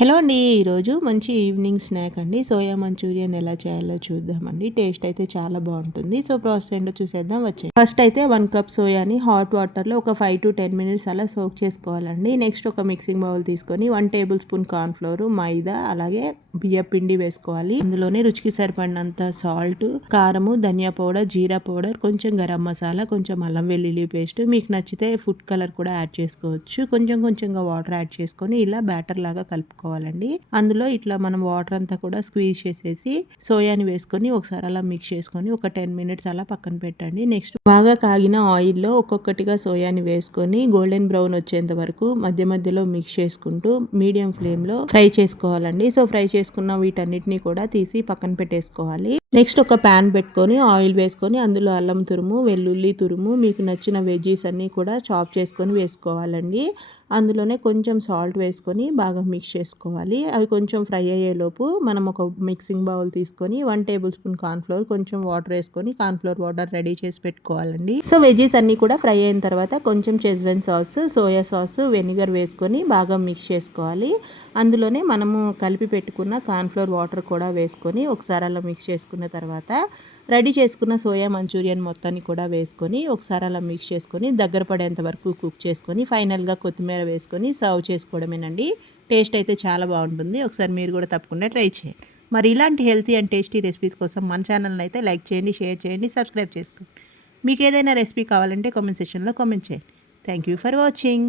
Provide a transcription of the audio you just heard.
Hello అండి. ఈరోజు మంచి ఈవినింగ్ స్నాక్ అండి. సోయా మంచూరియన్ ఎలా చేయాలో చూద్దామండి. టేస్ట్ అయితే చాలా బాగుంటుంది. సో ప్రాసెస్ ఏంటో చూసేద్దాం వచ్చేయండి. ఫస్ట్ అయితే 1 కప్ సోయాని హాట్ వాటర్లో ఒక 5 to 10 మినిట్స్ అలా సోక్ చేసుకోవాలండి. నెక్స్ట్ ఒక మిక్సింగ్ బౌల్ తీసుకొని 1 టేబుల్ స్పూన్ కార్న్ ఫ్లోర్, మైదా, అలాగే బియ్య పిండి వేసుకోవాలి. అందులోనే రుచికి సరిపడినంత సాల్ట్, కారము, ధనియా పౌడర్, జీరా పౌడర్, కొంచెం గరం మసాలా, కొంచెం అల్లం వెల్లుల్లి పేస్ట్, మీకు నచ్చితే ఫుడ్ కలర్ కూడా యాడ్ చేసుకోవచ్చు. కొంచెం కొంచెంగా వాటర్ యాడ్ చేసుకొని ఇలా బ్యాటర్ లాగా కలుపుకోవాలి. అందులో ఇట్లా మనం వాటర్ అంతా కూడా స్క్వీజ్ చేసేసి సోయాని వేసుకొని ఒకసారి అలా మిక్స్ చేసుకొని ఒక 10 మినిట్స్ అలా పక్కన పెట్టండి. నెక్స్ట్ బాగా కాగిన ఆయిల్లో ఒక్కొక్కటిగా సోయాని వేసుకొని గోల్డెన్ బ్రౌన్ వచ్చేంత వరకు మధ్య మధ్యలో మిక్స్ చేసుకుంటూ మీడియం ఫ్లేమ్ లో ఫ్రై చేసుకోవాలండి. సో ఫ్రై చేసుకున్న వీటన్నిటిని కూడా తీసి పక్కన పెట్టేసుకోవాలి. నెక్స్ట్ ఒక ప్యాన్ పెట్టుకొని ఆయిల్ వేసుకొని అందులో అల్లం తురుము, వెల్లుల్లి తురుము, మీకు నచ్చిన వెజ్జీస్ అన్నీ కూడా చాప్ చేసుకొని వేసుకోవాలండి. అందులోనే కొంచెం సాల్ట్ వేసుకొని బాగా మిక్స్ చేసుకోవాలి. అవి కొంచెం ఫ్రై అయ్యేలోపు మనం ఒక మిక్సింగ్ బౌల్ తీసుకొని 1 టేబుల్ స్పూన్ కార్న్ఫ్లోర్, కొంచెం వాటర్ వేసుకొని కార్న్ఫ్లోర్ వాటర్ రెడీ చేసి పెట్టుకోవాలండి. సో వెజ్జీస్ అన్నీ కూడా ఫ్రై అయిన తర్వాత కొంచెం schezwan sauce, soya sauce, vinegar వేసుకొని బాగా మిక్స్ చేసుకోవాలి. అందులోనే మనము కలిపి పెట్టుకున్న కార్న్ఫ్లోర్ వాటర్ కూడా వేసుకొని ఒకసారి అలా మిక్స్ చేసుకున్న తర్వాత రెడీ చేసుకున్న సోయా మంచూరియన్ మొత్తాన్ని కూడా వేసుకొని ఒకసారి అలా మిక్స్ చేసుకొని దగ్గర పడేంత వరకు కుక్ చేసుకొని ఫైనల్గా కొత్తిమీర వేసుకొని సర్వ్ చేసుకోవడమేనండి. టేస్ట్ అయితే చాలా బాగుంటుంది. ఒకసారి మీరు కూడా తప్పకుండా ట్రై చేయండి. మరి ఇలాంటి హెల్తీ అండ్ టేస్టీ రెసిపీస్ కోసం మన ఛానల్ని అయితే లైక్ చేయండి, షేర్ చేయండి, సబ్స్క్రైబ్ చేసుకోండి. మీకు ఏదైనా రెసిపీ కావాలంటే కామెంట్ సెక్షన్లో కామెంట్ చేయండి. Thank you for watching.